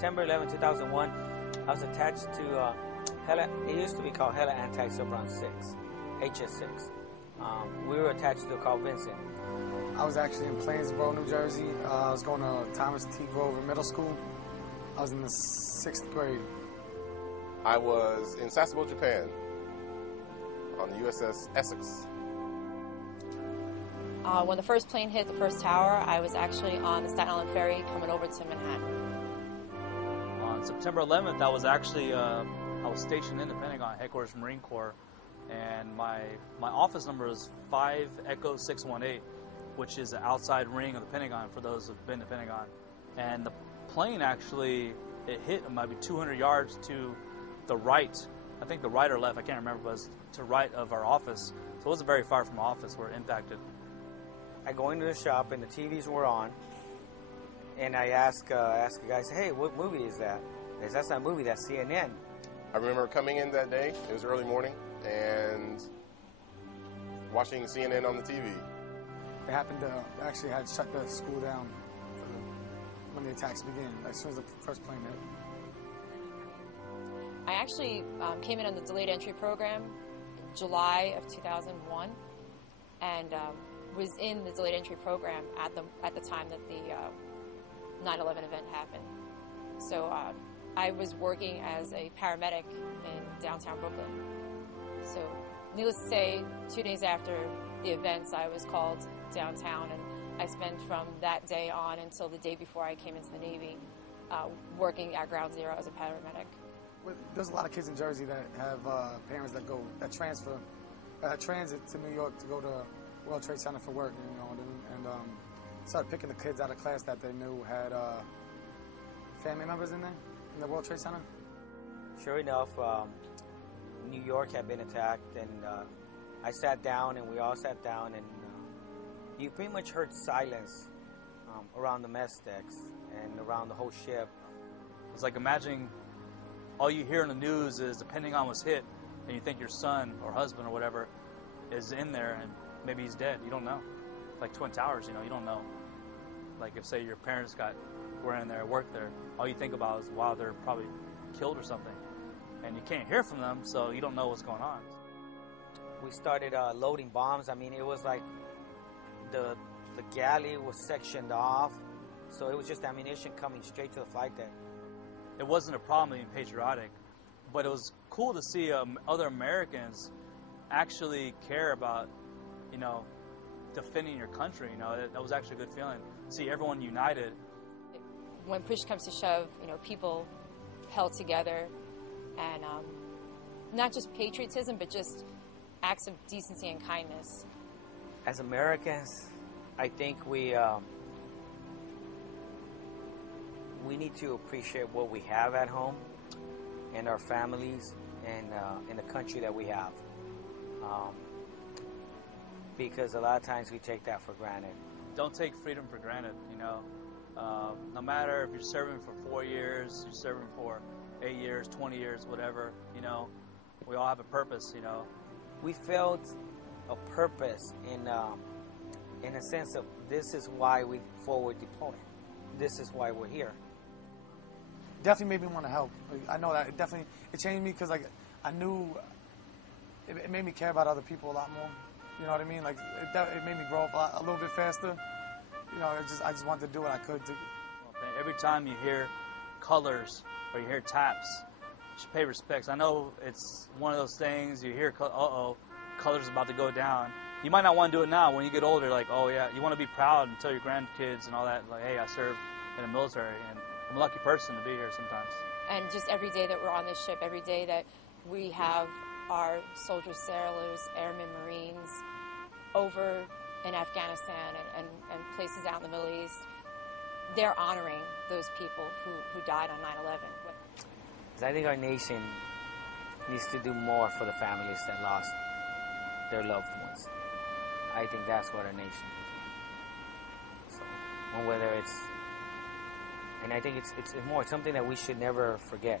September 11, 2001, I was attached to it used to be called Hella Anti-Submarine 6, HS6. We were attached to Carl Vinson. I was actually in Plainsboro, New Jersey. I was going to Thomas T. Grover Middle School. I was in the 6th grade. I was in Sasebo, Japan, on the USS Essex. When the first plane hit the first tower, I was actually on the Staten Island ferry coming over to Manhattan. On September 11th, I was actually I was stationed in the Pentagon, headquarters Marine Corps, and my office number is 5 Echo 618, which is the outside ring of the Pentagon for those who've been to the Pentagon. And the plane actually, it hit maybe 200 yards to the right. I think the right or left, I can't remember, but it was to right of our office. So it wasn't very far from the office where it impacted. I go into the shop and the TVs were on, and I ask the guys, hey, what movie is that? He says, that's not a movie, that's CNN. I remember coming in that day, it was early morning, and watching CNN on the TV. They happened to actually had shut the school down when the attacks began, as soon as the first plane hit. I actually came in on the delayed entry program in July of 2001, and was in the delayed entry program at the time that the 9/11 event happened. So I was working as a paramedic in downtown Brooklyn. So needless to say, 2 days after the events, I was called downtown, and I spent from that day on until the day before I came into the Navy working at Ground Zero as a paramedic. There's a lot of kids in Jersey that have parents that transit to New York to go to World Trade Center for work, and started picking the kids out of class that they knew had family members in there, in the World Trade Center. Sure enough, New York had been attacked, and I sat down, and we all sat down, and you pretty much heard silence around the mess decks and around the whole ship. It's like imagining all you hear in the news is the Pentagon was hit, and you think your son or husband or whatever is in there, and maybe he's dead. You don't know. Like Twin Towers, you don't know. Like if, say, your parents were in there, worked there, all you think about is, wow, they're probably killed or something. And you can't hear from them, so you don't know what's going on. We started loading bombs. I mean, it was like the galley was sectioned off, so it was just ammunition coming straight to the flight deck. It wasn't a problem being patriotic, but it was cool to see other Americans actually care about, defending your country. That was actually a good feeling. See everyone united. When push comes to shove, people held together, and not just patriotism, but just acts of decency and kindness. As Americans, I think we need to appreciate what we have at home and our families and in the country that we have. Because a lot of times we take that for granted. Don't take freedom for granted, No matter if you're serving for 4 years, you're serving for 8 years, 20 years, whatever, we all have a purpose, We felt a purpose in a sense of this is why we forward deploy. This is why we're here. Definitely made me want to help. I know that it changed me because I knew it made me care about other people a lot more. You know what I mean? It made me grow up a little bit faster. I just wanted to do what I could to. Every time you hear colors or you hear taps, just pay respects. I know it's one of those things you hear, colors about to go down. You might not want to do it now. When you get older, oh yeah, you want to be proud and tell your grandkids and all that, hey, I served in the military, and I'm a lucky person to be here sometimes. And just every day that we're on this ship, every day that we have our soldiers, sailors, airmen, Marines over in Afghanistan and places out in the Middle East, they're honoring those people who died on 9/11. I think our nation needs to do more for the families that lost their loved ones. I think that's what our nation needs. So, and whether it's, and I think it's more something that we should never forget.